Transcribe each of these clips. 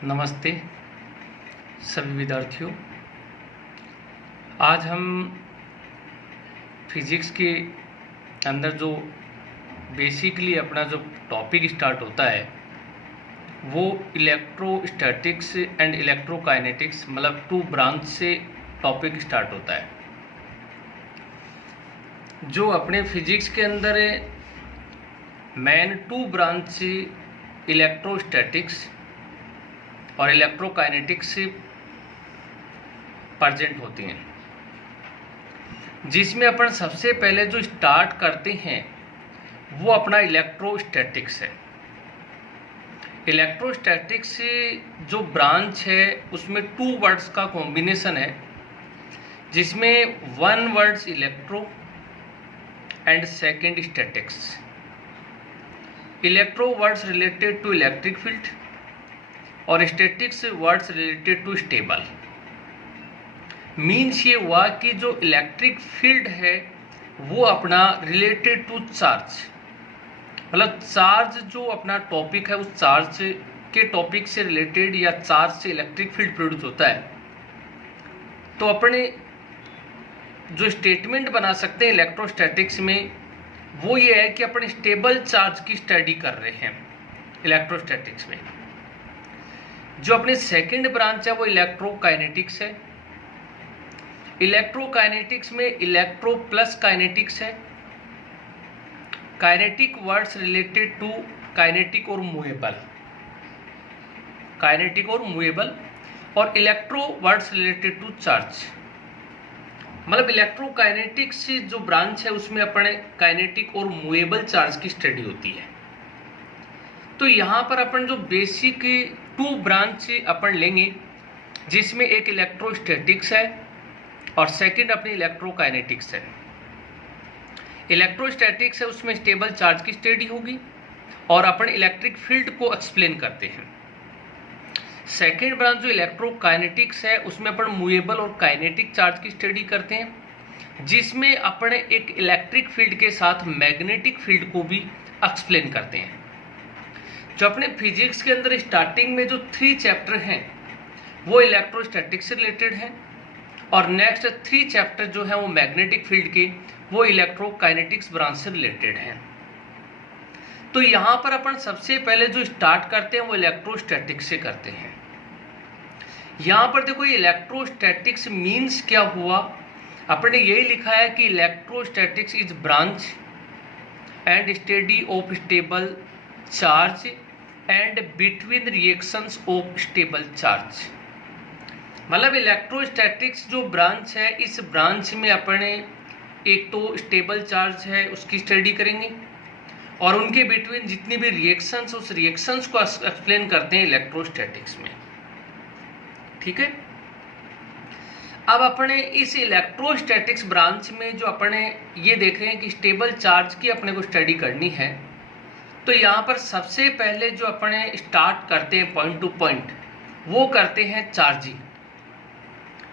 नमस्ते सभी विद्यार्थियों। आज हम फिजिक्स के अंदर जो बेसिकली अपना जो टॉपिक स्टार्ट होता है वो इलेक्ट्रोस्टैटिक्स एंड इलेक्ट्रोकाइनेटिक्स मतलब टू ब्रांच से टॉपिक स्टार्ट होता है। जो अपने फिजिक्स के अंदर मेन टू ब्रांच से इलेक्ट्रोस्टैटिक्स और इलेक्ट्रोकाइनेटिक्स से प्रेजेंट होती हैं, जिसमें अपन सबसे पहले जो स्टार्ट करते हैं वो अपना इलेक्ट्रोस्टैटिक्स है। इलेक्ट्रोस्टैटिक्स से जो ब्रांच है उसमें टू वर्ड्स का कॉम्बिनेशन है, जिसमें one words electro and second statics. Electro words related to electric field और statics words related to stable. Means ये हुआ कि जो इलेक्ट्रिक फील्ड है वो अपना रिलेटेड टू चार्ज, मतलब चार्ज जो अपना टॉपिक है उस चार्ज के टॉपिक से रिलेटेड या चार्ज से इलेक्ट्रिक फील्ड प्रोड्यूस होता है। तो अपने जो स्टेटमेंट बना सकते हैं इलेक्ट्रोस्टैटिक्स में वो ये है कि अपन स्टेबल चार्ज की स्टडी कर रहे हैं इलेक्ट्रोस्टैटिक्स में। जो अपने सेकंड ब्रांच है वो इलेक्ट्रोकाइनेटिक्स है। इलेक्ट्रोकाइनेटिक्स में इलेक्ट्रो प्लस काइनेटिक्स है। Kinetic words related to kinetic और मूवेबल, काइनेटिक और मूवेबल, और electro words related to charge. मतलब इलेक्ट्रोकाइनेटिक्स जो ब्रांच है उसमें अपने काइनेटिक और मूवेबल चार्ज की स्टडी होती है। तो यहाँ पर अपन जो बेसिक टू ब्रांच अपन लेंगे, जिसमें एक इलेक्ट्रोस्टैटिक्स है और सेकंड अपनी इलेक्ट्रोकाइनेटिक्स है। इलेक्ट्रोस्टैटिक्स है उसमें स्टेबल चार्ज की स्टडी होगी और अपन इलेक्ट्रिक फील्ड को एक्सप्लेन करते हैं। सेकंड ब्रांच जो इलेक्ट्रोकाइनेटिक्स है उसमें अपन मूवेबल और काइनेटिक चार्ज की स्टडी करते हैं, जिसमें अपन एक इलेक्ट्रिक फील्ड के साथ मैग्नेटिक फील्ड को भी एक्सप्लेन करते हैं। जो अपने फिजिक्स के अंदर स्टार्टिंग में जो 3 चैप्टर हैं वो इलेक्ट्रोस्टैटिक्स से रिलेटेड हैं और नेक्स्ट 3 चैप्टर जो हैं वो मैग्नेटिक फील्ड के, वो इलेक्ट्रोकाइनेटिक्स ब्रांच से रिलेटेड हैं। तो यहाँ पर अपन सबसे पहले जो स्टार्ट करते हैं वो इलेक्ट्रोस्टैटिक्स से करते हैं। यहाँ पर देखो ये इलेक्ट्रोस्टैटिक्स मीन्स क्या हुआ, अपने यही लिखा है कि electrostatics is branch and study of stable charge and between reactions of stable charge. मतलब इलेक्ट्रोस्टैटिक्स जो ब्रांच है इस ब्रांच में अपने एक तो स्टेबल चार्ज है उसकी स्टडी करेंगे और उनके बिटवीन जितनी भी रिएक्शंस उस रिएक्शंस को एक्सप्लेन करते हैं इलेक्ट्रोस्टैटिक्स में। ठीक है। अब अपने इस इलेक्ट्रोस्टैटिक्स ब्रांच में जो अपने ये देख रहे हैं कि स्टेबल चार्ज की अपने को स्टडी करनी है, तो यहाँ पर सबसे पहले जो अपने स्टार्ट करते हैं पॉइंट टू पॉइंट वो करते हैं चार्जिंग।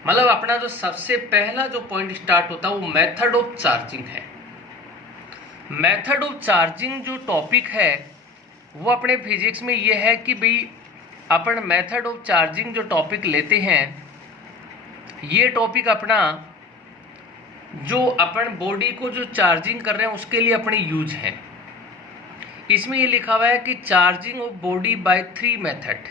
मतलब अपना जो सबसे पहला जो पॉइंट स्टार्ट होता है वो मेथड ऑफ चार्जिंग है। मेथड ऑफ चार्जिंग जो टॉपिक है वो अपने फिजिक्स में ये है कि भाई अपन मेथड ऑफ चार्जिंग जो टॉपिक लेते हैं, ये टॉपिक अपना जो अपन बॉडी को जो चार्जिंग कर रहे हैं उसके लिए अपनी यूज है। इसमें ये लिखा हुआ है कि charging of body by 3 method.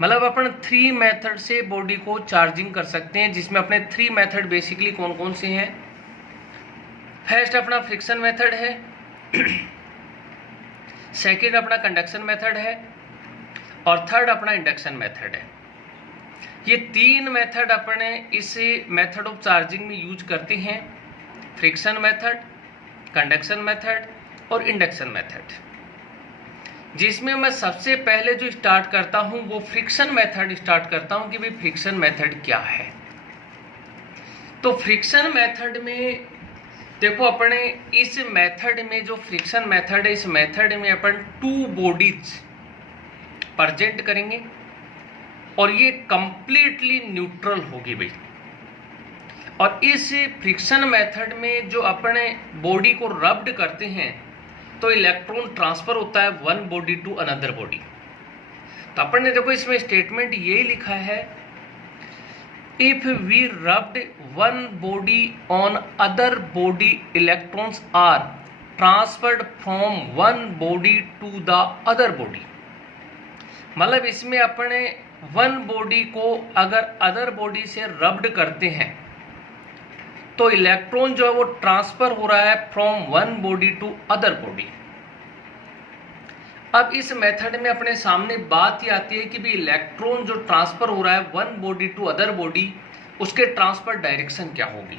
मतलब अपन 3 मेथड से बॉडी को चार्जिंग कर सकते हैं, जिसमें अपने 3 मेथड बेसिकली कौन कौन से हैं। फर्स्ट अपना फ्रिक्शन मेथड है, सेकंड अपना कंडक्शन मेथड है और थर्ड अपना इंडक्शन मेथड है। ये 3 मेथड अपने इस मेथड ऑफ चार्जिंग में यूज करते हैं, फ्रिक्शन मेथड, कंडक्शन मेथड और इंडक्शन मेथड। जिसमें मैं सबसे पहले जो स्टार्ट करता हूं वो फ्रिक्शन मेथड स्टार्ट करता हूं कि भाई फ्रिक्शन मेथड क्या है। तो फ्रिक्शन मेथड में देखो अपने इस मेथड में जो फ्रिक्शन मेथड है, इस मेथड में अपन 2 बॉडीज प्रेजेंट करेंगे और ये कंप्लीटली न्यूट्रल होगी भाई। और इस फ्रिक्शन मेथड में जो अपने बॉडी को रब्ड करते हैं तो इलेक्ट्रॉन ट्रांसफर होता है one body to another body. तो अपन ने देखो इसमें स्टेटमेंट यही लिखा है, if we rubbed one body on other body electrons are transferred from one body to the other body. मतलब इसमें अपने वन बॉडी को अगर अदर बॉडी से रब्ड करते हैं तो इलेक्ट्रॉन जो है वो ट्रांसफर हो रहा है from one body to other body. अब इस मेथड में अपने सामने बात ये आती है कि भी इलेक्ट्रॉन जो ट्रांसफर हो रहा है one body to other body, उसके ट्रांसफर डायरेक्शन क्या होगी।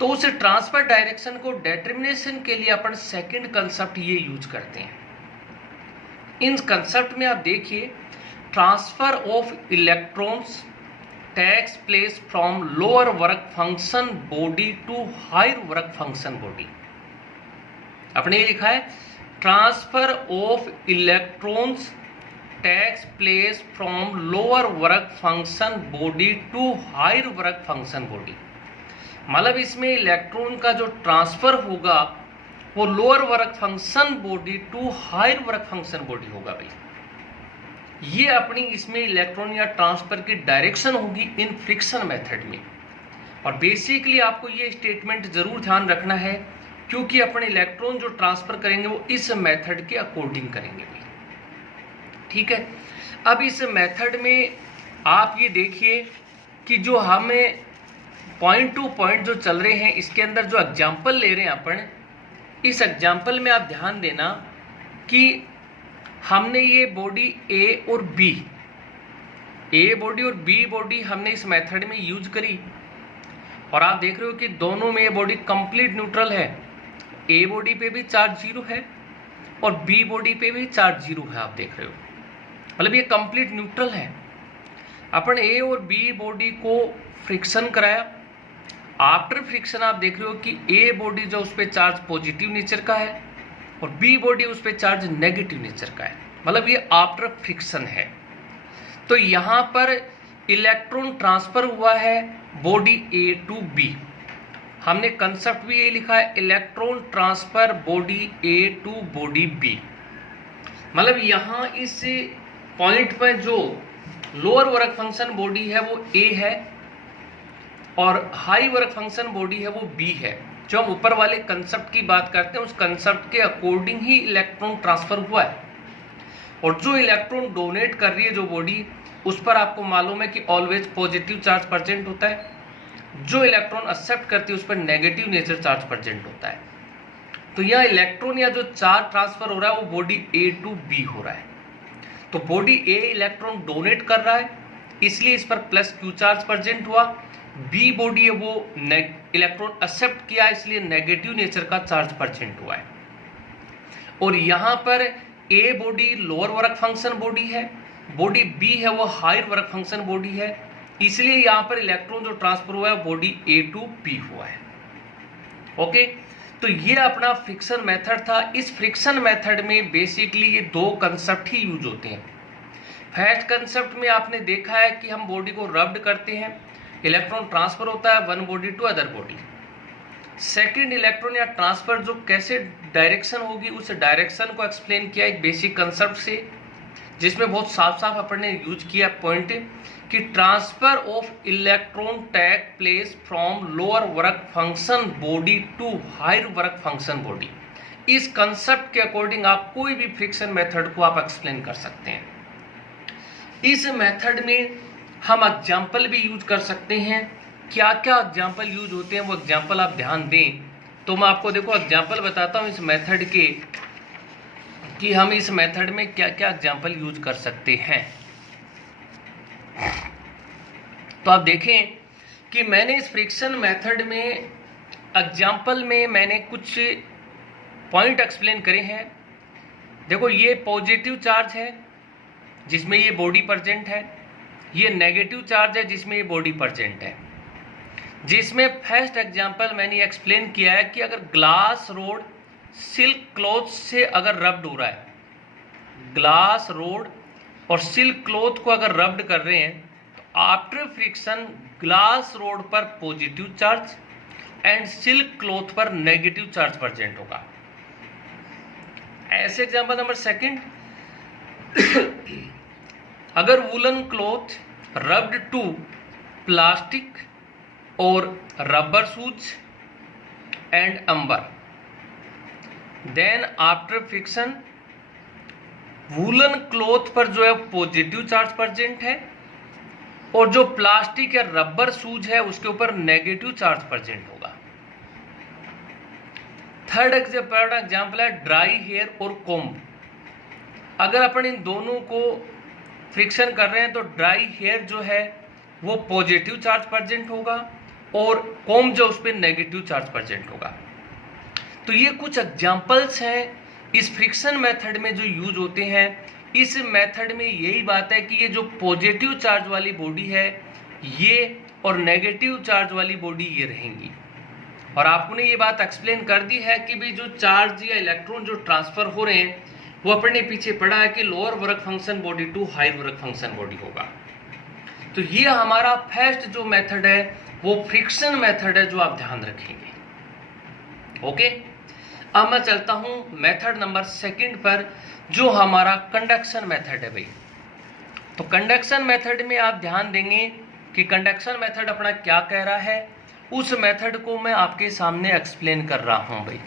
तो उस ट्रांसफर डायरेक्शन को डिटरमिनेशन के लिए अपन सेकंड कंसेप्ट ये यूज करते हैं। इन कंसेप्ट में आप देखिए, transfer of electrons takes place from lower work function body to higher work function body. आपने ये लिखा है, transfer of electrons takes place from lower work function body to higher work function body. मतलब इसमें electron का जो transfer होगा वो lower work function body to higher work function body होगा भाई। ये अपनी इसमें इलेक्ट्रॉन या ट्रांसफर की डायरेक्शन होगी इन फ्रिक्शन मेथड में। और बेसिकली आपको ये स्टेटमेंट जरूर ध्यान रखना है, क्योंकि अपने इलेक्ट्रॉन जो ट्रांसफर करेंगे वो इस मेथड के अकॉर्डिंग करेंगे भाई। ठीक है, अब इस मेथड में आप ये देखिए कि जो हमें पॉइंट टू पॉइंट जो चल रहे हैं, इसके अंदर जो एग्जाम्पल ले रहे हैं अपन, इस एग्जाम्पल में आप ध्यान देना कि हमने ये बॉडी ए और बी, ए बॉडी और बी बॉडी हमने इस मेथड में यूज करी, और आप देख रहे हो कि दोनों में ये बॉडी कंप्लीट न्यूट्रल है। ए बॉडी पे भी चार्ज जीरो है और बी बॉडी पे भी चार्ज जीरो है, आप देख रहे हो, मतलब ये कंप्लीट न्यूट्रल है। अपन ए और बी बॉडी को फ्रिक्शन कराया। आफ्टर फ्रिक्शन आप देख रहे हो कि ए बॉडी जो उस पर चार्ज पॉजिटिव नेचर का है और बी बॉडी उस पर चार्ज नेगेटिव नेचर का है, मतलब ये आफ्टर फ्रिक्शन है। तो यहाँ पर इलेक्ट्रॉन ट्रांसफर हुआ है बॉडी ए टू बी। हमने कंसेप्ट भी ये लिखा है, electron transfer body A to body B. मतलब यहाँ इस पॉइंट पर जो लोअर वर्क फंक्शन बॉडी है वो ए है और हाई वर्क फंक्शन बॉडी है वो बी है। जो हम ऊपर वाले कंसेप्ट की बात करते हैं उस कंसेप्ट के अकॉर्डिंग ही इलेक्ट्रॉन ट्रांसफर हुआ है। और जो इलेक्ट्रॉन डोनेट कर रही है जो बॉडी, उस पर आपको मालूम है कि ऑलवेज पॉजिटिव चार्ज प्रेजेंट होता है। जो इलेक्ट्रॉन एक्सेप्ट करती है उस पर नेगेटिव नेचर चार्ज प्रेजेंट होता है। तो यह इलेक्ट्रॉन या जो चार्ज ट्रांसफर हो रहा है वो बॉडी ए टू बी हो रहा है। तो बॉडी ए इलेक्ट्रॉन डोनेट कर रहा है, इसलिए इस पर प्लस क्यू चार्ज प्रेजेंट हुआ। बी बॉडी है वो इलेक्ट्रॉन एक्सेप्ट किया, इसलिए नेगेटिव नेचर का चार्ज प्रेजेंट हुआ है। और यहाँ पर a body lower work function body है, बॉडी बी है वो हायर वर्क फंक्शन बॉडी है, इसलिए यहाँ पर इलेक्ट्रॉन जो ट्रांसफर हुआ है बॉडी ए टू बी हुआ है। ओके, तो ये अपना फ्रिक्शन मेथड था। इस फ्रिक्शन मेथड में बेसिकली ये दो कंसेप्ट ही यूज होते हैं। फर्स्ट कंसेप्ट में आपने देखा है कि हम बॉडी को रब्ड करते हैं, इलेक्ट्रॉन ट्रांसफर होता है one body to other body. Second, electron या ट्रांसफर जो कैसे डायरेक्शन होगी उस डायरेक्शन को एक्सप्लेन किया एक बेसिक कंसेप्ट से, जिसमें बहुत साफ साफ अपन ने यूज किया पॉइंट कि transfer of electron take place from lower work function body to higher work function body. इस कंसेप्ट के अकॉर्डिंग आप कोई भी फ्रिक्शन मेथड को आप एक्सप्लेन कर सकते हैं। इस मेथड में हम एग्जाम्पल भी यूज कर सकते हैं। क्या क्या एग्जाम्पल यूज होते हैं वो एग्जाम्पल आप ध्यान दें। तो मैं आपको देखो एग्जाम्पल बताता हूँ इस मेथड के कि हम इस मेथड में क्या क्या एग्जाम्पल यूज कर सकते हैं। तो आप देखें कि मैंने इस फ्रिक्शन मेथड में एग्जाम्पल में मैंने कुछ पॉइंट एक्सप्लेन करे हैं। देखो, ये पॉजिटिव चार्ज है जिसमें ये बॉडी प्रेजेंट है, ये नेगेटिव चार्ज है जिसमें ये बॉडी प्रेजेंट है। जिसमें फर्स्ट एग्जांपल मैंने एक्सप्लेन किया है कि अगर ग्लास रोड सिल्क क्लॉथ से अगर रब्ड हो रहा है, ग्लास रोड और सिल्क क्लॉथ को अगर रब्ड कर रहे हैं तो आफ्टर फ्रिक्शन ग्लास रोड पर positive charge and silk cloth पर नेगेटिव चार्ज प्रेजेंट होगा। ऐसे एग्जांपल नंबर सेकंड, अगर woollen cloth rubbed to plastic और rubber shoes and amber, then after friction woollen cloth पर जो है पॉजिटिव चार्ज प्रेजेंट है और जो प्लास्टिक या रबर शूज है उसके ऊपर नेगेटिव चार्ज प्रेजेंट होगा। थर्ड एग्जाम्पल है ड्राई हेयर और कोम्ब। अगर अपन इन दोनों को फ्रिक्शन कर रहे हैं तो ड्राई हेयर जो है वो पॉजिटिव चार्ज प्रेजेंट होगा और कोम्ब जो उस पर नेगेटिव चार्ज प्रेजेंट होगा। तो ये कुछ एग्जाम्पल्स हैं इस फ्रिक्शन मेथड में जो यूज होते हैं। इस मेथड में यही बात है कि ये जो पॉजिटिव चार्ज वाली बॉडी है ये और नेगेटिव चार्ज वाली बॉडी ये रहेंगी। और आपने ये बात एक्सप्लेन कर दी है कि भी जो चार्ज या इलेक्ट्रॉन जो ट्रांसफर हो रहे हैं वो अपने पीछे पड़ा है कि lower work function body to higher work function body होगा। तो ये हमारा फर्स्ट जो मेथड है वो फ्रिक्शन मेथड है जो आप ध्यान रखेंगे। ओके, अब मैं चलता हूं मेथड नंबर सेकंड पर जो हमारा कंडक्शन मेथड है भाई। तो कंडक्शन मेथड में आप ध्यान देंगे कि कंडक्शन मेथड अपना क्या कह रहा है, उस मेथड को मैं आपके सामने एक्सप्लेन कर रहा हूं भाई।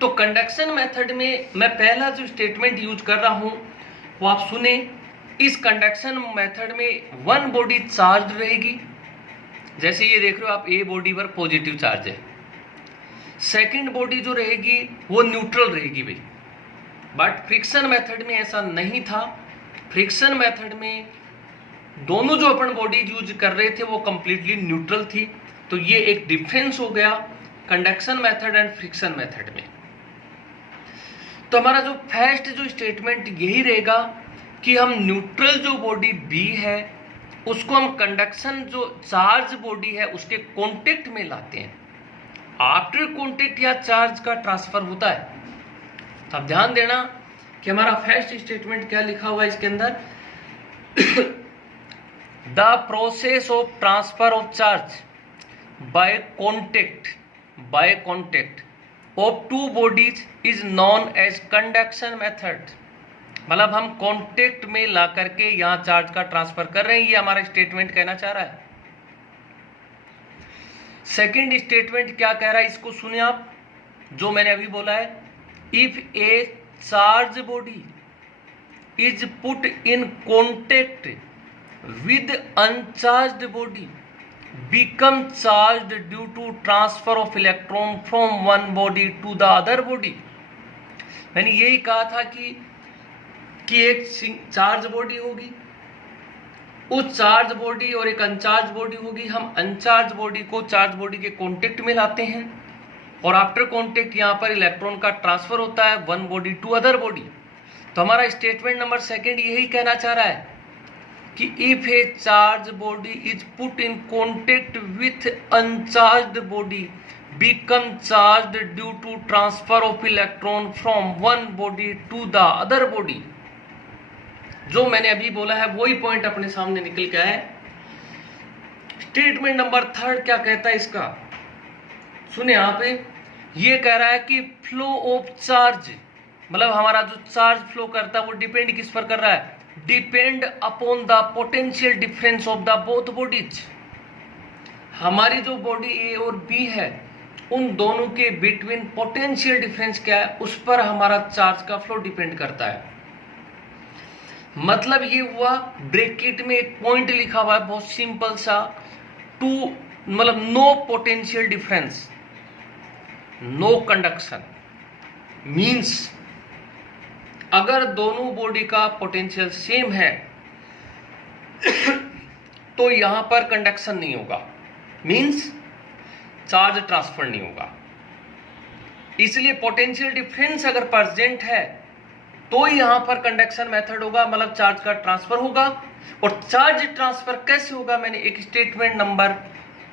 तो कंडक्शन मेथड में मैं पहला जो स्टेटमेंट यूज कर रहा हूं वो आप सुने। इस कंडक्शन मेथड में वन बॉडी चार्ज रहेगी, जैसे ये देख रहे हो आप, ए बॉडी पर पॉजिटिव चार्ज है। सेकंड बॉडी जो रहेगी वो न्यूट्रल रहेगी भाई। बट फ्रिक्शन मेथड में ऐसा नहीं था। फ्रिक्शन मेथड में दोनों जो अपन बॉडी यूज कर रहे थे वो कंप्लीटली न्यूट्रल थी। तो ये एक डिफरेंस हो गया conduction method and friction method में। तो हमारा जो फर्स्ट जो स्टेटमेंट यही रहेगा कि हम न्यूट्रल जो बॉडी बी है उसको हम कंडक्शन जो चार्ज बॉडी है उसके कांटेक्ट में लाते हैं। आफ्टर कांटेक्ट या चार्ज का ट्रांसफर होता है। तो आप ध्यान देना कि हमारा फर्स्ट स्टेटमेंट क्या लिखा हुआ है इसके अंदर, the process of transfer of charge by contact of two bodies is known as conduction method. मतलब हम कांटेक्ट में ला करके यहां चार्ज का ट्रांसफर कर रहे हैं, ये हमारा स्टेटमेंट कहना चाह रहा है। सेकेंड स्टेटमेंट क्या कह रहा है इसको सुने आप, जो मैंने अभी बोला है, if a charge body is put in contact with uncharged body become charged due to transfer of electron from one body to the other body। मैंने यही कहा था कि एक चार्ज बॉडी होगी, उस चार्ज बॉडी और एक अनचार्ज बॉडी होगी। हम अनचार्ज बॉडी को चार्ज बॉडी के कांटेक्ट में लाते हैं और आफ्टर कांटेक्ट यहाँ पर इलेक्ट्रॉन का ट्रांसफर होता है one body to other body. तो हमारा स्टेटमेंट नंबर सेकंड यही कहना चाह रहा है कि if a charge body is put in contact with uncharged body become charged due to transfer of electron from one body to the other body. जो मैंने अभी बोला है वही पॉइंट अपने सामने निकल के आया। स्टेटमेंट नंबर थर्ड क्या कहता है इसका, सुने यहां पे, ये कह रहा है कि फ्लो ऑफ चार्ज, मतलब हमारा जो चार्ज फ्लो करता है वो डिपेंड किस पर कर रहा है, depend upon the potential difference of the both bodies. हमारी जो बॉडी ए और बी है उन दोनों के बिटवीन पोटेंशियल डिफरेंस क्या है उस पर हमारा चार्ज का फ्लो डिपेंड करता है। मतलब ये हुआ, ब्रैकेट में एक पॉइंट लिखा हुआ है बहुत सिंपल सा, टू मतलब no potential difference no conduction. Means अगर दोनों बॉडी का पोटेंशियल सेम है तो यहां पर कंडक्शन नहीं होगा, मींस चार्ज ट्रांसफर नहीं होगा। इसलिए पोटेंशियल डिफरेंस अगर प्रेजेंट है तो यहां पर कंडक्शन मेथड होगा, मतलब चार्ज का ट्रांसफर होगा। और चार्ज ट्रांसफर कैसे होगा, मैंने एक स्टेटमेंट नंबर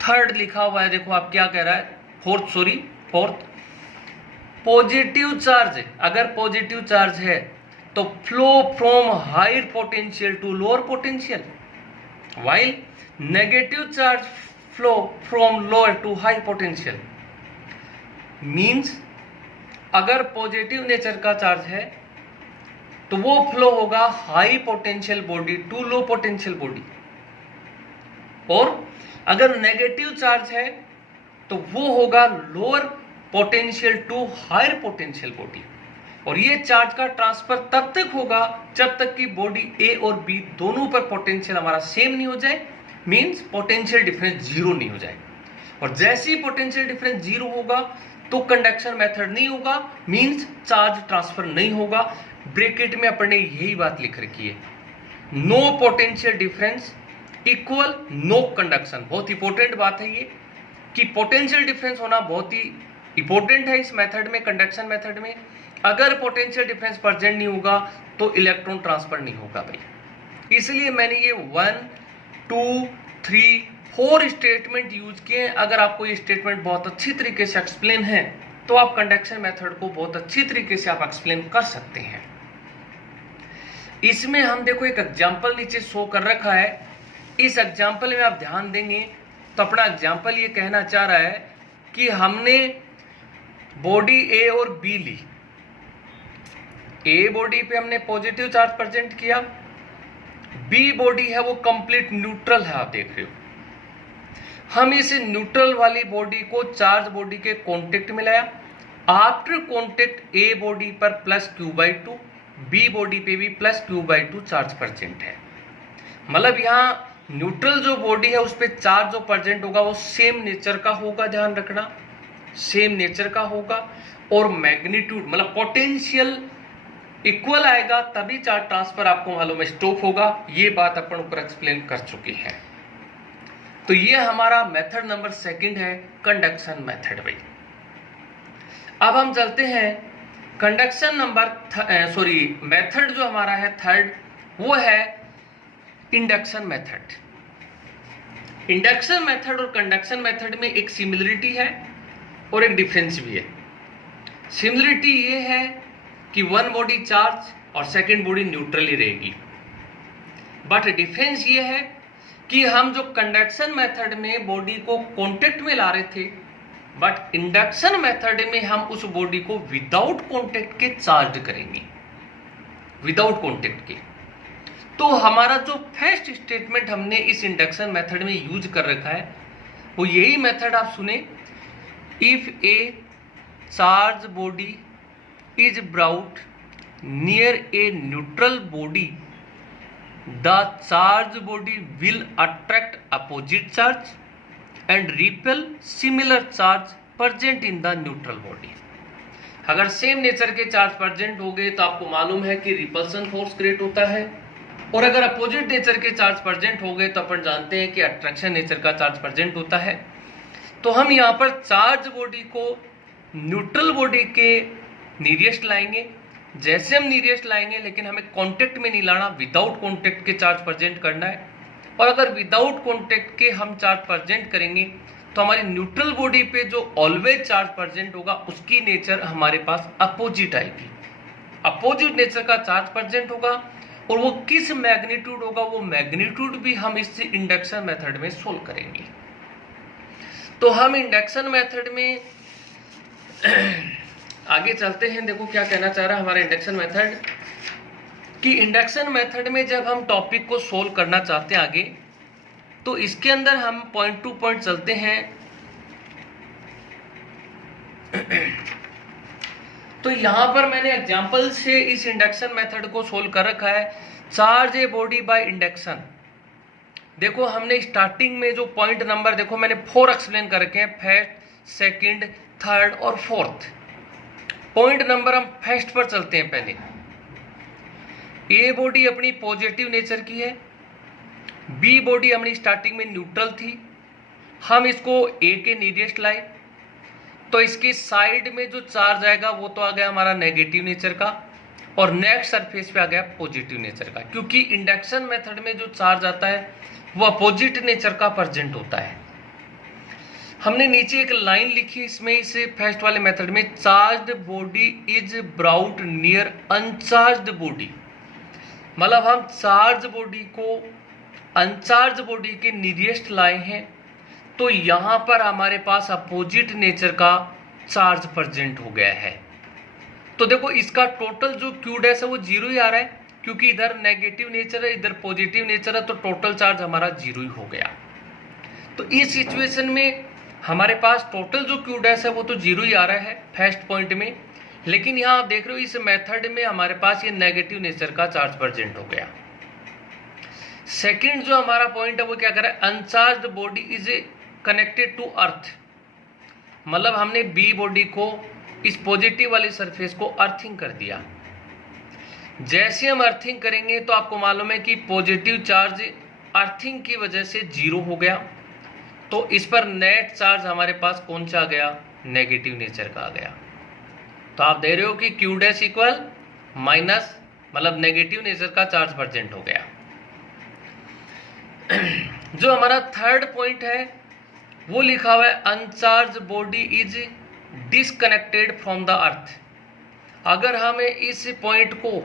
थर्ड लिखा हुआ है, देखो आप क्या कह रहा है, फोर्थ। पॉजिटिव चार्ज, अगर पॉजिटिव चार्ज है तो flow from higher potential to lower potential, while negative charge flow from lower to high potential. Means अगर पॉजिटिव नेचर का चार्ज है तो वो फ्लो होगा high potential body to low potential body, और अगर नेगेटिव चार्ज है तो वो होगा lower potential to higher potential body. और ये चार्ज का ट्रांसफर तब तक होगा जब तक कि बॉडी ए और बी दोनों पर पोटेंशियल हमारा सेम नहीं हो जाए, मींस पोटेंशियल डिफरेंस जीरो नहीं हो जाए। और जैसे ही पोटेंशियल डिफरेंस जीरो होगा तो कंडक्शन मेथड नहीं होगा, मींस चार्ज ट्रांसफर नहीं होगा। ब्रैकेट में अपन ने यही बात लिख रखी है, no potential difference equal no conduction. बहुत इंपॉर्टेंट बात है ये कि पोटेंशियल डिफरेंस होना बहुत ही इंपॉर्टेंट है इस मेथड में, कंडक्शन मेथड में। अगर पोटेंशियल डिफरेंस प्रेजेंट नहीं होगा तो इलेक्ट्रॉन ट्रांसफर नहीं होगा भाई। इसलिए मैंने ये 1 2 3 4 स्टेटमेंट यूज किए। अगर आपको ये स्टेटमेंट बहुत अच्छी तरीके से एक्सप्लेन है तो आप कंडक्शन मेथड को बहुत अच्छी तरीके से आप एक्सप्लेन कर सकते हैं। इसमें हम देखो एक एग्जाम्पल नीचे शो कर रखा है, इस एग्जाम्पल में आप ध्यान देंगे तो अपना एग्जाम्पल ये कहना चाह रहा है कि हमने बॉडी ए और बी ली। ए बॉडी पे हमने पॉजिटिव चार्ज प्रेजेंट किया, बी बॉडी है वो कंप्लीट न्यूट्रल है, आप देख रहे हो। हम इस न्यूट्रल वाली बॉडी को चार्ज बॉडी के कांटेक्ट में लाया। आफ्टर कांटेक्ट ए बॉडी पर +q/2, बी बॉडी पे भी +q/2 चार्ज प्रेजेंट है। मतलब यहाँ न्यूट्रल जो बॉडी है उस पर चार्ज जो प्रेजेंट होगा वो सेम नेचर का होगा, ध्यान रखना सेम नेचर का होगा। और मैग्नीट्यूड मतलब पोटेंशियल इक्वल आएगा तभी चार्ज ट्रांसफर आपको मालूम है स्टॉप होगा। ये बात अपन ऊपर एक्सप्लेन कर चुके हैं। तो ये हमारा मेथड नंबर 2 है, कंडक्शन मेथड भाई। अब हम चलते हैं कंडक्शन नंबर मेथड जो हमारा है 3rd, वो है इंडक्शन मेथड। इंडक्शन मेथड और कंडक्शन मेथड में एक सिमिलरिटी है और एक डिफरेंस भी है। सिमिलरिटी ये है कि वन बॉडी चार्ज और सेकेंड बॉडी न्यूट्रल ही रहेगी, बट डिफरेंस ये है कि हम जो कंडक्शन मेथड में बॉडी को कांटेक्ट में ला रहे थे, बट इंडक्शन मेथड में हम उस बॉडी को विदाउट कांटेक्ट के चार्ज करेंगे, विदाउट कांटेक्ट के। तो हमारा जो फर्स्ट स्टेटमेंट हमने इस इंडक्शन मेथड में यूज कर रखा है वो यही मेथड आप सुने, if a charge body is brought near a neutral body, the charged body will attract opposite charge and repel similar charge present in the neutral body। अगर सेम नेचर के चार्ज प्रेजेंट हो गए तो आपको मालूम है कि रिपल्सन फोर्स क्रिएट होता है, और अगर अपोजिट नेचर के चार्ज प्रेजेंट हो गए तो अपन जानते हैं कि अट्रैक्शन नेचर का चार्ज प्रेजेंट होता है। तो हम यहाँ पर चार्ज बॉडी को न्यूट्रल बॉडी के नियरेस्ट लाएंगे। जैसे हम नियरेस्ट लाएंगे, लेकिन हमें कांटेक्ट में नहीं लाना, विदाउट कांटेक्ट के चार्ज प्रेजेंट करना है। और अगर विदाउट कांटेक्ट के हम चार्ज प्रेजेंट करेंगे तो हमारी न्यूट्रल बॉडी पे जो ऑलवेज चार्ज प्रेजेंट होगा उसकी नेचर हमारे पास अपोजिट आएगी, अपोजिट नेचर का चार्ज प्रेजेंट होगा। और वो किस मैग्नीट्यूड होगा, वो मैग्नीट्यूड भी हम इस इंडक्शन मेथड में सोल्व करेंगे। तो हम इंडक्शन मेथड में आगे चलते हैं। देखो क्या कहना चाह रहा है हमारा इंडक्शन मेथड, कि इंडक्शन मेथड में जब हम टॉपिक को सोल्व करना चाहते हैं आगे, तो इसके अंदर हम पॉइंट टू पॉइंट चलते हैं। तो यहां पर मैंने एग्जांपल से इस इंडक्शन मेथड को सोल्व कर रखा है, charge a body by induction. देखो हमने स्टार्टिंग में जो पॉइंट नंबर देखो मैंने 4 एक्सप्लेन कर रखे हैं, फर्स्ट, सेकंड, थर्ड और फोर्थ। पॉइंट नंबर हम फर्स्ट पर चलते हैं। पहले ए बॉडी अपनी पॉजिटिव नेचर की है, बी बॉडी अपनी स्टार्टिंग में न्यूट्रल थी, हम इसको ए के नियरेस्ट लाए तो इसके साइड में जो चार्ज आएगा वो तो आ गया हमारा नेगेटिव नेचर का, और नेक्स्ट सरफेस पे आ गया पॉजिटिव नेचर का, क्योंकि इंडक्शन मेथड में जो चार्ज आता है वो अपोजिट नेचर का प्रेजेंट होता है। हमने नीचे एक लाइन लिखी इसमें, इस फर्स्ट वाले मेथड में, charged body is brought near uncharged body. मतलब हम चार्ज बॉडी को अनचार्ज बॉडी के नियरेस्ट लाए हैं, तो यहां पर हमारे पास अपोजिट नेचर का चार्ज प्रेजेंट हो गया है। तो तो देखो इसका टोटल जो क्यू डैश है वो जीरो ही आ रहा है, क्योंकि इधर नेगेटिव नेचर है इधर पॉजिटिव नेचर है, तो टोटल चार्ज हमारा जीरो ही हो गया। तो इस सिचुएशन में हमारे पास टोटल जो क्यू डैश है वो तो जीरो ही आ रहा है फर्स्ट पॉइंट में, लेकिन यहाँ आप देख रहे हो इस मेथड में हमारे पास ये नेगेटिव नेचर का चार्ज प्रेजेंट हो गया। सेकंड जो हमारा पॉइंट है वो क्या कर रहा है, uncharged body is connected to earth, मतलब हमने बी बॉडी को इस पॉजिटिव वाली सरफेस को अर्थिंग कर दिया। जैसे हम अर्थिंग करेंगे तो आपको मालूम है कि पॉजिटिव चार्ज अर्थिंग की वजह से जीरो हो गया, तो इस पर नेट चार्ज हमारे पास कौन सा आ गया, नेगेटिव नेचर का आ गया। तो आप दे रहे हो कि क्यू डैश इक्वल माइनस, मतलब नेगेटिव नेचर का चार्ज प्रेजेंट हो गया। जो हमारा थर्ड पॉइंट है वो लिखा हुआ है uncharged body is disconnected from the earth. अगर हम इस पॉइंट को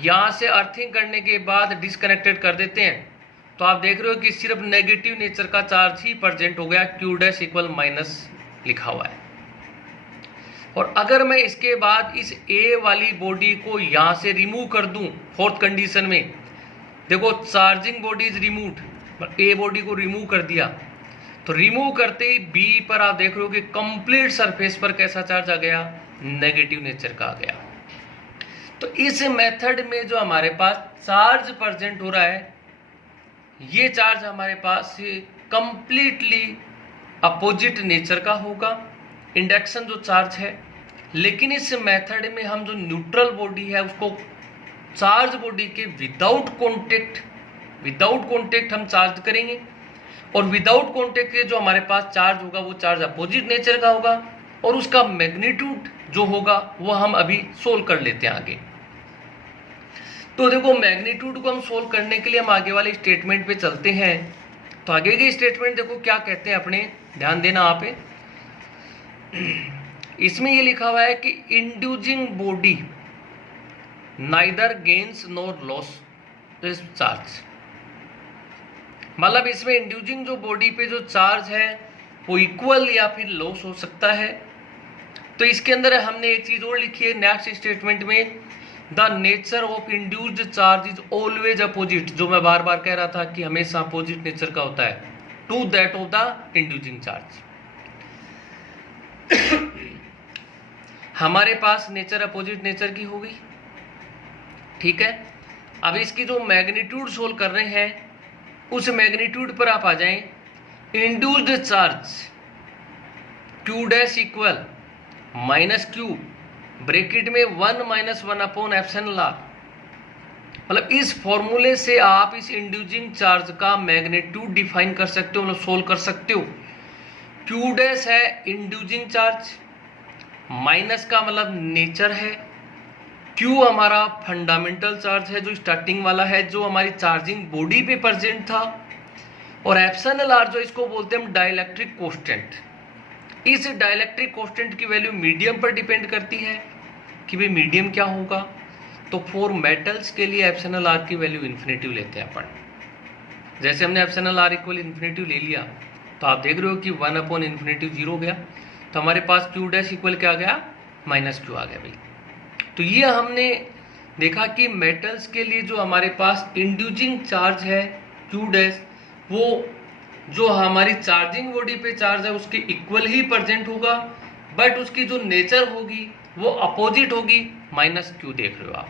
यहाँ से अर्थिंग करने के बाद डिसकनेक्टेड कर देते हैं तो आप देख रहे हो कि सिर्फ नेगेटिव नेचर का चार्ज ही प्रेजेंट हो गया, क्यू डैश इक्वल माइनस लिखा हुआ है। और अगर मैं इसके बाद इस ए वाली बॉडी को यहाँ से रिमूव कर दूं फोर्थ कंडीशन में, देखो charging body is removed, a body को रिमूव कर दिया, तो रिमूव करते ही बी पर आप देख रहे हो कि कंप्लीट सरफेस पर कैसा चार्ज आ गया, नेगेटिव नेचर का आ गया। तो इस मेथड में जो हमारे पास चार्ज प्रेजेंट हो रहा है ये चार्ज हमारे पास कंप्लीटली अपोजिट नेचर का होगा, इंडक्शन जो चार्ज है। लेकिन इस मेथड में हम जो न्यूट्रल बॉडी है उसको चार्ज बॉडी के विदाउट कॉन्टेक्ट हम चार्ज करेंगे, और विदाउट कॉन्टेक्ट के जो हमारे पास चार्ज होगा वो चार्ज अपोजिट नेचर का होगा, और उसका मैग्नीट्यूड जो होगा वो हम अभी सोल्व कर लेते हैं आगे। तो देखो मैग्नीट्यूड को हम सोल्व करने के लिए हम आगे वाले स्टेटमेंट पे चलते हैं। तो आगे के स्टेटमेंट देखो क्या कहते हैं अपने, ध्यान देना आप। इसमें ये लिखा हुआ है कि inducing body neither gains nor loss this charge, मतलब इसमें इंड्यूसिंग जो बॉडी पे जो चार्ज है वो इक्वल या फिर लॉस हो सकता है। तो इसके अंदर हमने एक चीज और लिखी है नेक्स्ट स्टेटमेंट में, the nature of induced charge is always opposite, जो मैं बार बार कह रहा था कि हमेशा अपोजिट नेचर का होता है, to that of the inducing charge. हमारे पास नेचर अपोजिट नेचर की होगी, ठीक है। अब इसकी जो मैग्नीट्यूड सोल्व कर रहे हैं उस मैग्नीट्यूड पर आप आ जाएं, induced charge Q dash equal minus Q bracket में 1 - 1 अपॉन एप्सिलॉन आर, मतलब इस फॉर्मूले से आप इस इंड्यूसिंग चार्ज का मैग्नीट्यूड डिफाइन कर सकते हो, मतलब सोल्व कर सकते हो। क्यू डैश है इंड्यूसिंग चार्ज, माइनस का मतलब नेचर है, क्यू हमारा फंडामेंटल चार्ज है जो स्टार्टिंग वाला है जो हमारी चार्जिंग बॉडी पे प्रेजेंट था, और एप्सिलॉन आर जो इसको बोलते हैं हम डाइलेक्ट्रिक कांस्टेंट। इस डाइलेक्ट्रिक कांस्टेंट की वैल्यू मीडियम पर डिपेंड करती है कि भाई मीडियम क्या होगा। तो फॉर मेटल्स के लिए एप्सिलॉन आर की वैल्यू इन्फिनिटिव लेते हैं अपन। जैसे हमने एप्सिलॉन आर इक्वल इन्फिनिटिव ले लिया तो आप देख रहे हो कि 1 अपॉन इन्फिनिटिव 0 गया, तो हमारे पास क्यू डैश इक्वल क्या आ गया, माइनस क्यू आ गया भाई। तो ये हमने देखा कि मेटल्स के लिए जो हमारे पास इंड्यूसिंग चार्ज है क्यू डैश, वो जो हमारी चार्जिंग बॉडी पे चार्ज है उसके इक्वल ही प्रेजेंट होगा, बट उसकी जो नेचर होगी वो अपोजिट होगी, माइनस क्यू देख रहे हो आप।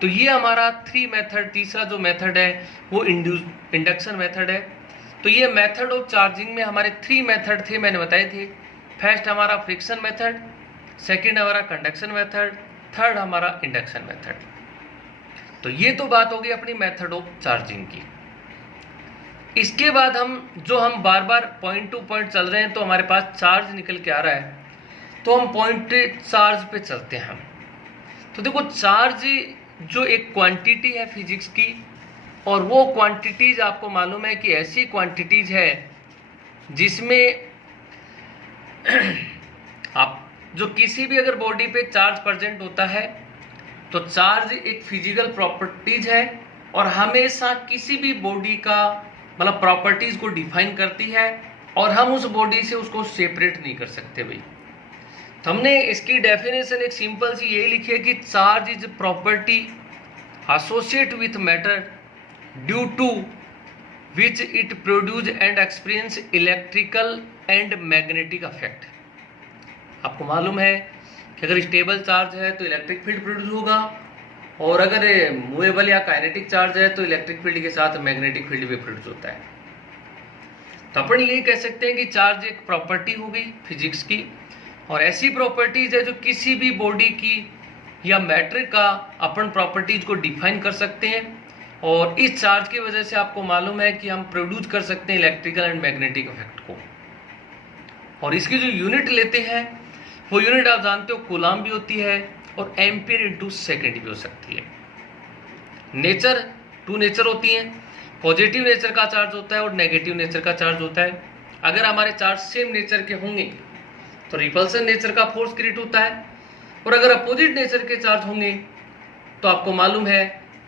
तो ये हमारा तीसरा जो मेथड है वो इंडक्शन मेथड है। तो ये मेथड ऑफ चार्जिंग में हमारे 3 मेथड थे, मैंने बताए थे। फर्स्ट हमारा फ्रिक्शन मेथड, सेकंड हमारा कंडक्शन मेथड, थर्ड हमारा इंडक्शन मेथड। तो ये तो बात होगी अपनी मेथड ऑफ चार्जिंग की। इसके बाद हम बार बार पॉइंट टू पॉइंट चल रहे हैं तो हमारे पास चार्ज निकल के आ रहा है, तो हम पॉइंट चार्ज पे चलते हैं हम। तो देखो चार्ज जो एक क्वांटिटी है फिजिक्स की, और वो क्वांटिटीज आपको मालूम है कि ऐसी क्वांटिटीज है जिसमें आप जो किसी भी अगर बॉडी पे चार्ज प्रेजेंट होता है तो चार्ज एक फिजिकल प्रॉपर्टीज है, और हमेशा किसी भी बॉडी का मतलब प्रॉपर्टीज को डिफाइन करती है, और हम उस बॉडी से उसको सेपरेट नहीं कर सकते भाई। तो हमने इसकी डेफिनेशन एक सिंपल सी यही लिखी है कि charge is property associate with matter due to which it produce and experience electrical and magnetic affect. आपको मालूम है कि अगर स्टेबल चार्ज है तो इलेक्ट्रिक फील्ड प्रोड्यूस होगा, और अगर मूवेबल या काइनेटिक चार्ज है तो इलेक्ट्रिक फील्ड के साथ मैग्नेटिक फील्ड भी प्रोड्यूस होता है। तो अपन यही कह सकते हैं कि चार्ज एक प्रॉपर्टी हो गई फिजिक्स की, और ऐसी प्रॉपर्टीज है जो किसी भी बॉडी की या मैटर का अपन प्रॉपर्टीज को डिफाइन कर सकते हैं, और इस चार्ज की वजह से आपको मालूम है कि हम प्रोड्यूस कर सकते हैं इलेक्ट्रिकल एंड मैग्नेटिक इफेक्ट को। और इसकी जो यूनिट लेते हैं वो यूनिट आप जानते हो कूलाम भी होती है और एम्पियर इंटू सेकेंड भी हो सकती है। नेचर, टू नेचर होती हैं, पॉजिटिव नेचर का चार्ज होता है और नेगेटिव नेचर का चार्ज होता है। अगर हमारे चार्ज सेम नेचर के होंगे तो रिपल्सन नेचर का फोर्स क्रिएट होता है, और अगर अपोजिट नेचर के चार्ज होंगे तो आपको मालूम है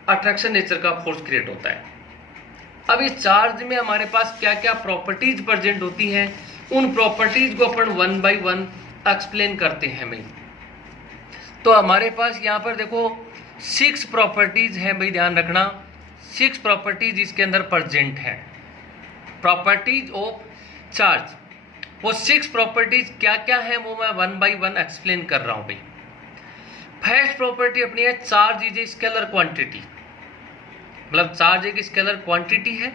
अट्रैक्शन नेचर का फोर्स क्रिएट होता है। अब इस चार्ज में हमारे पास क्या क्या प्रॉपर्टीज प्रेजेंट होती हैं, उन प्रॉपर्टीज को अपन वन बाय वन एक्सप्लेन करते हैं भाई। तो हमारे पास यहाँ पर देखो 6 प्रॉपर्टीज हैं भाई, ध्यान रखना 6 प्रॉपर्टीज इसके अंदर प्रेजेंट है, प्रॉपर्टीज ऑफ चार्ज। वो 6 प्रॉपर्टीज क्या क्या है वो मैं वन बाय वन एक्सप्लेन कर रहा हूँ भाई। फर्स्ट प्रॉपर्टी अपनी है charge is a scalar quantity, मतलब चार्ज एक स्केलर क्वांटिटी है,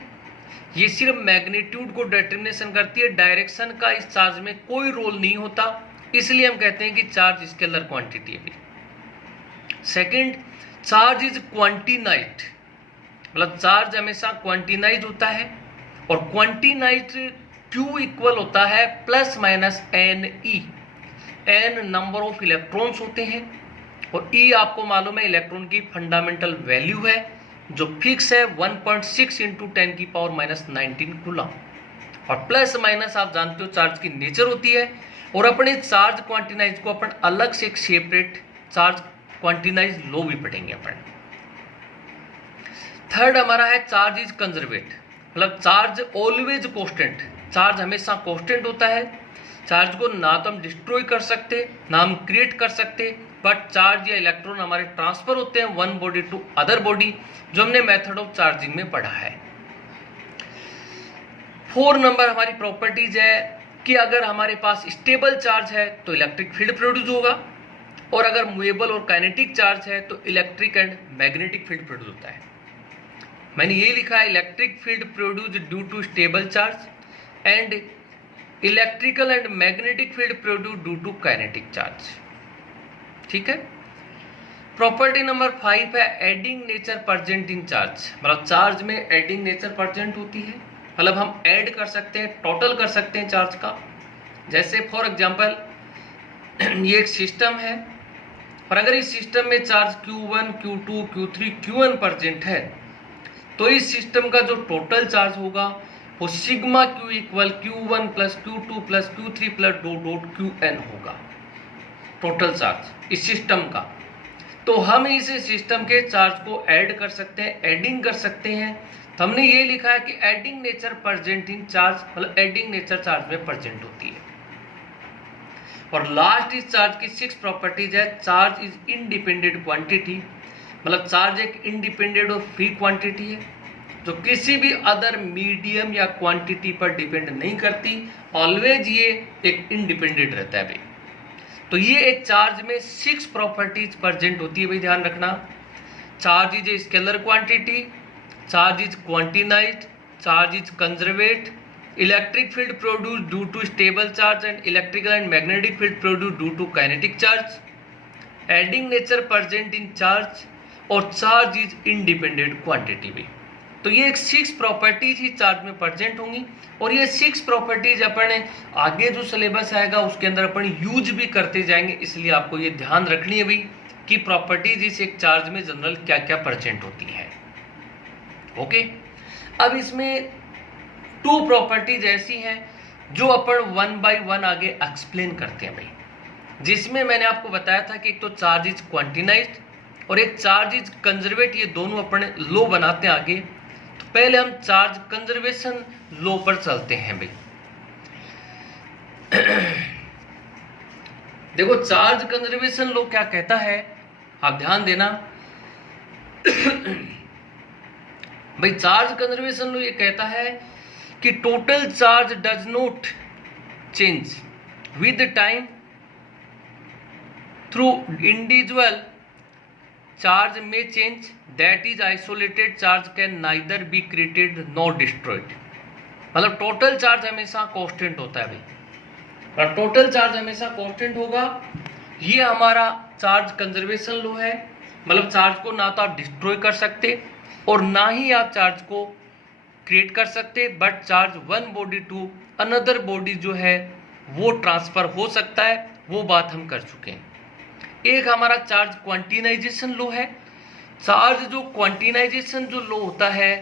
ये सिर्फ मैग्नीट्यूड को डिटरमिनेशन करती है, डायरेक्शन का इस चार्ज में कोई रोल नहीं होता, इसलिए हम कहते हैं कि चार्ज स्केलर क्वांटिटी है। सेकंड, चार्ज इज क्वांटिनाइज्ड, मतलब चार्ज हमेशा क्वांटिनाइज होता है, और क्वांटिनाइज्ड Q इक्वल होता है plus minus n e, n number of electrons होते हैं, और E आपको मालूम है इलेक्ट्रॉन की फंडामेंटल वैल्यू है जो फिक्स है 1.6 इंटू 10 की पावर माइनस 19 कूलम, और प्लस माइनस आप जानते हो चार्ज की नेचर होती है। और अपने चार्ज क्वांटिनाइज को अपन अलग से एक सेपरेट चार्ज क्वांटिनाइज लो भी पढ़ेंगे अपन। थर्ड हमारा है चार्ज इज कंजर्वेट, मतलब चार्ज ऑलवेज कांस्टेंट, चार्ज हमेशा कांस्टेंट होता है, चार्ज को ना तो हम डिस्ट्रॉय कर सकते ना हम क्रिएट कर सकते, बट चार्ज या इलेक्ट्रॉन हमारे ट्रांसफर होते हैं one body to other body, जो हमने मेथड ऑफ चार्जिंग में पढ़ा है। 4 नंबर हमारी प्रॉपर्टीज है कि अगर हमारे पास स्टेबल चार्ज है तो इलेक्ट्रिक फील्ड प्रोड्यूस होगा, और अगर मूवेबल और काइनेटिक चार्ज है तो electric and magnetic field produce होता है। मैंने ये लिखा है electric field produce due to stable charge and electrical and magnetic field produce due to kinetic charge. ठीक है। प्रॉपर्टी नंबर 5 है adding nature present in charge, मतलब चार्ज में एडिंग नेचर प्रेजेंट होती है, मतलब हम ऐड कर सकते हैं, टोटल कर सकते हैं चार्ज का। जैसे फॉर एग्जांपल ये एक सिस्टम है, और अगर इस सिस्टम में charge Q1, Q2, Q3, Q1 present है, तो इस सिस्टम का जो टोटल चार्ज होगा वो sigma Q equal Q1 plus Q2 plus Q3 plus dot Qn होगा, टोटल चार्ज इस सिस्टम का। तो हम इस सिस्टम के चार्ज को ऐड कर सकते हैं, एडिंग कर सकते हैं। तो हमने ये लिखा है कि adding nature present in charge, मतलब एडिंग नेचर चार्ज में प्रेजेंट होती है। और लास्ट इस चार्ज की 6 प्रॉपर्टीज है चार्ज इज इंडिपेंडेंट क्वांटिटी, मतलब चार्ज एक इंडिपेंडेंट और फ्री क्वांटिटी है जो किसी भी अदर मीडियम या क्वांटिटी पर डिपेंड नहीं करती, ऑलवेज ये एक इंडिपेंडेंट रहता है भाई। तो ये एक चार्ज में 6 प्रॉपर्टीज प्रेजेंट होती है भाई, ध्यान रखना। Charge is a scalar quantity, charge is quantized, charge is conserved, electric field produce due to stable charge and electrical and magnetic field produce due to kinetic charge, adding nature present in charge, और charge is independent quantity भी। तो ये एक 6 properties ही charge में present होंगी, और ये 6 प्रॉपर्टीज अपन आगे जो सिलेबस आएगा उसके अंदर अपन यूज भी करते जाएंगे, इसलिए आपको ये ध्यान रखनी है भाई कि प्रॉपर्टीज इस एक चार्ज में जनरल क्या क्या प्रेजेंट होती है। ओके, अब इसमें 2 प्रॉपर्टीज ऐसी हैं जो अपन वन बाय वन आगे एक्सप्लेन करते हैं भाई, जिसमें मैंने आपको बताया था कि एक तो चार्ज इज क्वांटिनाइज्ड और एक चार्ज इज कंजर्वेट, ये दोनों अपन लो बनाते हैं आगे। तो पहले हम चार्ज कंजर्वेशन लो पर चलते हैं भाई। देखो चार्ज कंजर्वेशन लॉ क्या कहता है, आप ध्यान देना। भाई चार्ज कंजर्वेशन लॉ ये कहता है कि total charge does not change with time through individual charge में change, that is isolated charge can neither be created nor destroyed. मतलब टोटल चार्ज हमेशा कांस्टेंट होता है भाई, और टोटल चार्ज हमेशा कांस्टेंट होगा। ये हमारा चार्ज कंजर्वेशन लॉ है। मतलब चार्ज को ना तो आप डिस्ट्रॉय कर सकते और ना ही आप चार्ज को क्रिएट कर सकते, but charge one body to another body जो है वो ट्रांसफर हो सकता है, वो बात हम कर चुके हैं। एक हमारा चार्ज क्वांटिनाइजेशन लॉ है। चार्ज जो क्वांटिनाइजेशन जो लॉ होता है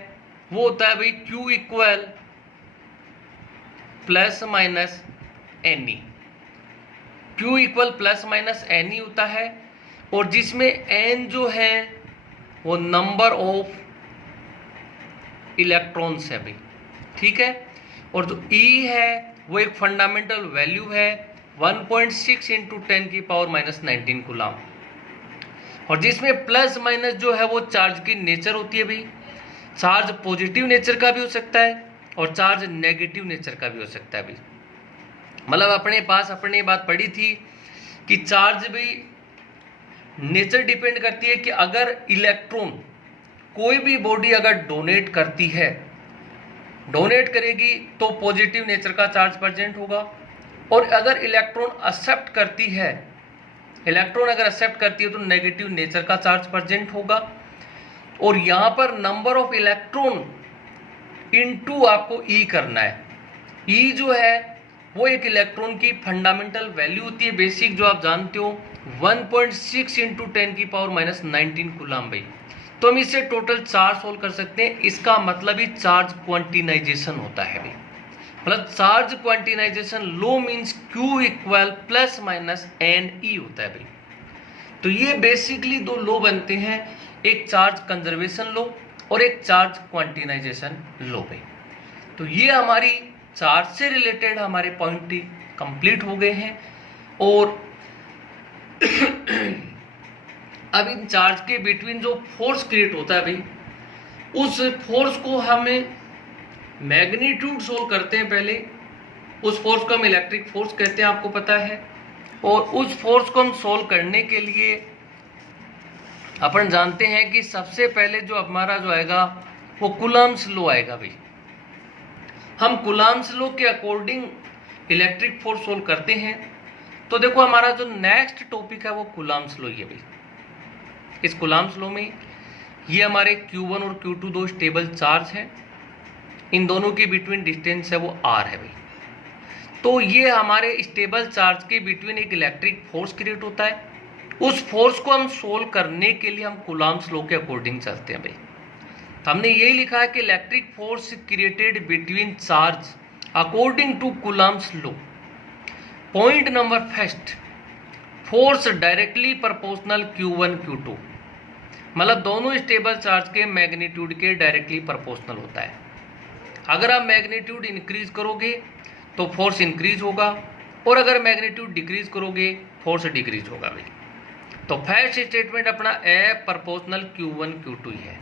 वो होता है भाई Q equal plus minus n e. Q equal plus minus n e होता है, और जिसमें n जो है वो नंबर ऑफ इलेक्ट्रॉन्स है भाई, ठीक है। और जो E है वो एक फंडामेंटल वैल्यू है 1.6 इंटू 10 की पावर माइनस 19 कूलम, और जिसमें प्लस माइनस जो है वो चार्ज की नेचर होती है भाई। चार्ज पॉजिटिव नेचर का भी हो सकता है और चार्ज नेगेटिव नेचर का भी हो सकता है भाई। मतलब अपने पास अपने बात पड़ी थी कि चार्ज भी नेचर डिपेंड करती है कि अगर इलेक्ट्रॉन कोई भी बॉडी अगर डोनेट करती है, डोनेट करेगी तो पॉजिटिव नेचर का चार्ज प्रेजेंट होगा, और अगर इलेक्ट्रॉन एक्सेप्ट करती है, इलेक्ट्रॉन अगर एक्सेप्ट करती है तो नेगेटिव नेचर का चार्ज प्रेजेंट होगा। और यहाँ पर नंबर ऑफ इलेक्ट्रॉन इनटू आपको ई करना है। ई जो है वो एक इलेक्ट्रॉन की फंडामेंटल वैल्यू होती है, बेसिक जो आप जानते हो 1.6 इंटू 10 की पावर माइनस 19 कूलम भाई। तो हम इससे टोटल चार्ज सोल्व कर सकते हैं। इसका मतलब ही चार्ज क्वांटिनाइजेशन होता है भाई। मतलब चार्ज क्वांटिनाइजेशन लो means Q equal plus minus n e होता है भाई। तो ये बेसिकली दो लो बनते हैं, एक चार्ज कंजर्वेशन लो और एक चार्ज क्वांटिनाइजेशन लो भाई। तो ये हमारी चार्ज से रिलेटेड हमारे पॉइंट कंप्लीट हो गए हैं। और अब इन चार्ज के बिटवीन जो फोर्स क्रिएट होता है भाई, उस फोर्स को हमें मैग्नीट्यूड सोल्व करते हैं पहले। उस फोर्स को हम इलेक्ट्रिक फोर्स कहते हैं, आपको पता है। और उस फोर्स को हम सोल्व करने के लिए अपन जानते हैं कि सबसे पहले जो हमारा जो आएगा वो कूलम्ब्स लॉ आएगा भाई। हम कूलम्ब्स लॉ के अकॉर्डिंग इलेक्ट्रिक फोर्स सोल्व करते हैं। तो देखो हमारा जो नेक्स्ट टॉपिक है वो कूलम्ब्स लॉ ही है भाई। इस कूलम्ब्स लॉ में ये हमारे Q1 और Q2 दो स्टेबल चार्ज हैं, इन दोनों के बिटवीन डिस्टेंस है वो R है भाई। तो ये हमारे स्टेबल चार्ज के बिटवीन एक इलेक्ट्रिक फोर्स क्रिएट होता है। उस फोर्स को हम सोल्व करने के लिए हम कूलम्ब्स लॉ के अकॉर्डिंग चलते हैं भाई। तो हमने यही लिखा है कि electric force created between charge according to Coulomb's law. Point number first, force directly proportional Q1 Q2। मतलब दोनों स्टेबल चार्ज के मैग्नीट्यूड के डायरेक्टली प्रोपोर्शनल होता है। अगर आप मैग्नीट्यूड इंक्रीज करोगे तो फोर्स इंक्रीज होगा, और अगर मैग्नीट्यूड डिक्रीज करोगे फोर्स डिक्रीज होगा भाई। तो फर्स्ट स्टेटमेंट अपना F प्रोपोर्शनल Q1 Q2 ही है।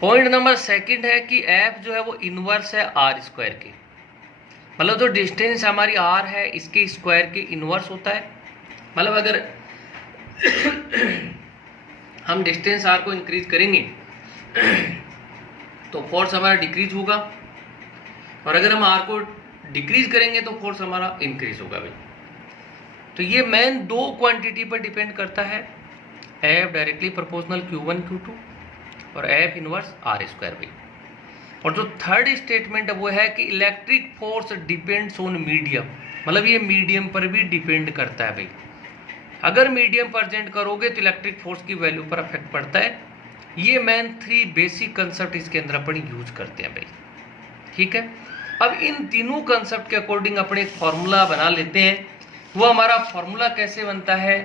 पॉइंट नंबर सेकंड है कि F जो है वो इनवर्स है R स्क्वायर के। मतलब जो डिस्टेंस हमारी R है इसके स्क्वायर के इनवर्स होता है। मतलब अगर हम डिस्टेंस R को इंक्रीज करेंगे तो फोर्स हमारा डिक्रीज होगा, और अगर हम R को डिक्रीज करेंगे तो फोर्स हमारा इंक्रीज होगा भाई। तो ये मेन दो क्वांटिटी पर डिपेंड करता है, F directly proportional Q1 Q2 और F इनवर्स R स्क्वायर भाई। और जो थर्ड स्टेटमेंट है वो है कि electric force depends on medium. मतलब ये मीडियम पर भी डिपेंड करता है भाई। अगर मीडियम प्रेजेंट करोगे तो इलेक्ट्रिक फोर्स की वैल्यू पर अफेक्ट पड़ता है। ये मेन 3 बेसिक कंसेप्ट इसके अंदर अपन यूज करते हैं भाई, ठीक है। अब इन तीनों कंसेप्ट के अकॉर्डिंग अपन एक फॉर्मूला बना लेते हैं। वो हमारा फॉर्मूला कैसे बनता है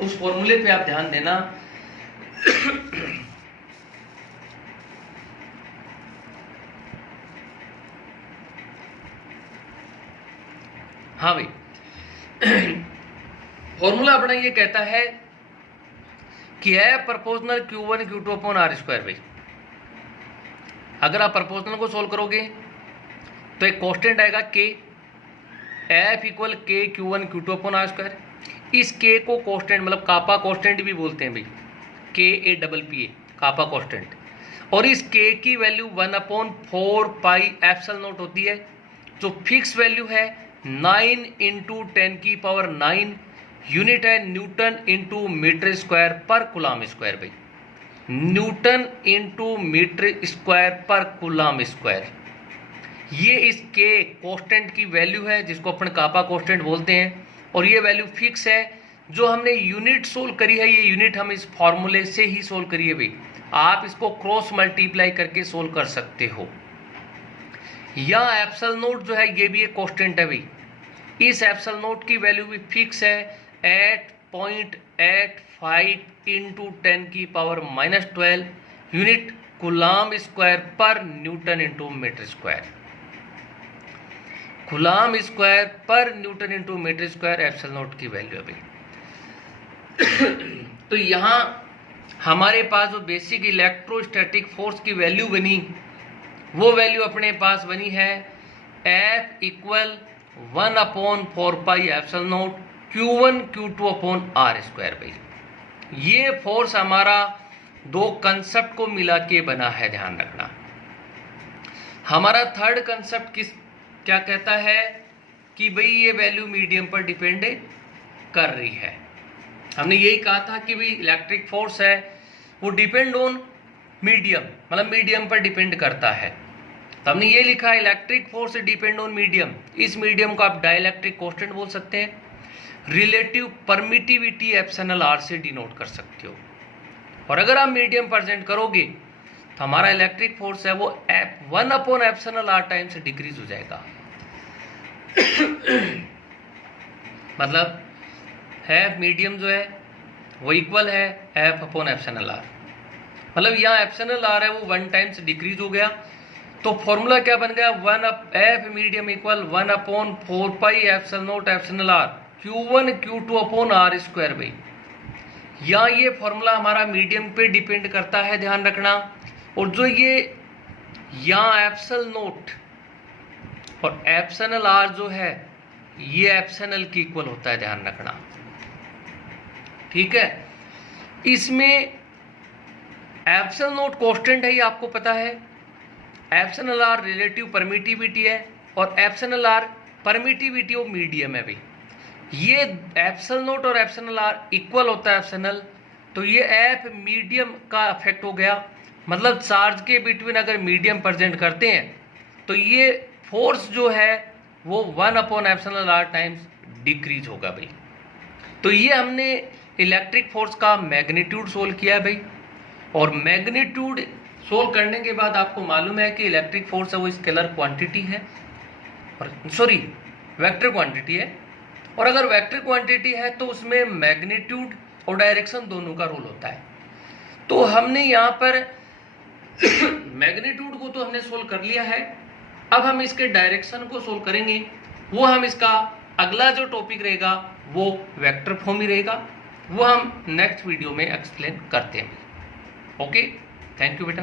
उस फॉर्मूले पे आप ध्यान देना। हाँ भाई, फॉर्मूला अपना ये कहता है कि है proportional Q1 Q2 upon R square भाई। अगर आप प्रोपोर्शनल को सोल्व करोगे तो एक कांस्टेंट आएगा K, F equal K Q1 Q2 upon R square. इस K को कांस्टेंट मतलब कापा कांस्टेंट भी बोलते हैं भाई, KAPPA कापा कांस्टेंट। और इस K की वैल्यू 1/4 पाई एप्सिलॉन नॉट होती है, जो फिक्स वैल्यू है 9 × 10⁹ यूनिट है न्यूटन इंटू मीटर स्क्वायर पर कूलम स्क्वायर भाई, न्यूटन इंटू मीटर स्क्वायर पर कूलम स्क्वायर। ये इस के कांस्टेंट की वैल्यू है जिसको अपन कापा कांस्टेंट बोलते हैं, और ये वैल्यू फिक्स है। जो हमने यूनिट सोल्व करी है, ये यूनिट हम इस फॉर्मूले से ही सोल्व करी है भाई। आप इसको क्रॉस मल्टीप्लाई करके सोल्व कर सकते हो। या एप्सिलॉन नोट जो है ये भी एक कांस्टेंट है भाई। इस एप्सिलॉन नोट की वैल्यू भी फिक्स है 8.85 × 10⁻⁻12 unit coulomb square per newton into metre square. Coulomb square per newton into metre square epsilon naught की वैल्यू है भाई। तो यहाँ हमारे पास जो बेसिक इलेक्ट्रोस्टैटिक फोर्स की वैल्यू बनी, वो वैल्यू अपने पास बनी है F equal 1/4 pi epsilon naught Q1 Q2 upon R square भाई। ये फोर्स हमारा दो कंसेप्ट को मिला के बना है, ध्यान रखना। हमारा थर्ड कंसेप्ट क्या कहता है कि भाई ये वैल्यू मीडियम पर डिपेंड कर रही है। हमने यही कहा था कि भाई इलेक्ट्रिक फोर्स है वो डिपेंड ऑन मीडियम, मतलब मीडियम पर डिपेंड करता है। तो हमने ये लिखा electric force depend on medium. इस मीडियम को आप डाइलेक्ट्रिक कांस्टेंट बोल सकते हैं, रिलेटिव परमिटिविटी एप्सिलॉन R से डिनोट कर सकते हो। और अगर आप मीडियम प्रेजेंट करोगे तो हमारा इलेक्ट्रिक फोर्स है वो 1/ε टाइम से डिक्रीज हो जाएगा। मतलब है मीडियम जो है वो इक्वल है F/ε। मतलब यहाँ εr है वो 1 टाइम से डिक्रीज हो गया। तो फॉर्मूला क्या बन गया, F medium equal 1/4 pi epsilon not εr Q1 Q2 upon R square भाई। यहाँ ये फॉर्मूला हमारा मीडियम पे डिपेंड करता है, ध्यान रखना। और जो ये यहाँ एप्सिलॉन नोट और एप्सिलॉन R जो है ये एप्सिलॉन की इक्वल होता है, ध्यान रखना, ठीक है। इसमें एप्सिलॉन नोट कांस्टेंट है, ये आपको पता है। एप्सिलॉन R रिलेटिव परमिटिविटी है और epsilon R permittivity of medium है भाई। ये एप्सिलॉन नोट और एप्सिलॉन R इक्वल होता है एप्सिलॉन, तो ये F मीडियम का इफेक्ट हो गया। मतलब चार्ज के बिटवीन अगर मीडियम प्रेजेंट करते हैं तो ये फोर्स जो है वो 1/ε टाइम्स डिक्रीज होगा भाई। तो ये हमने इलेक्ट्रिक फोर्स का मैग्नीट्यूड सोल्व किया है भाई। और मैग्नीट्यूड सोल्व करने के बाद आपको मालूम है कि इलेक्ट्रिक फोर्स है वो स्केलर क्वांटिटी है, और सॉरी वेक्टर क्वांटिटी है। और अगर वेक्टर क्वांटिटी है तो उसमें मैग्नीट्यूड और डायरेक्शन दोनों का रोल होता है। तो हमने यहाँ पर मैग्नीट्यूड को तो हमने सोल्व कर लिया है। अब हम इसके डायरेक्शन को सोल्व करेंगे। वो हम इसका अगला जो टॉपिक रहेगा वो वेक्टर फॉर्म ही रहेगा, वो हम नेक्स्ट वीडियो में एक्सप्लेन करते हैं। ओके, थैंक यू बेटा।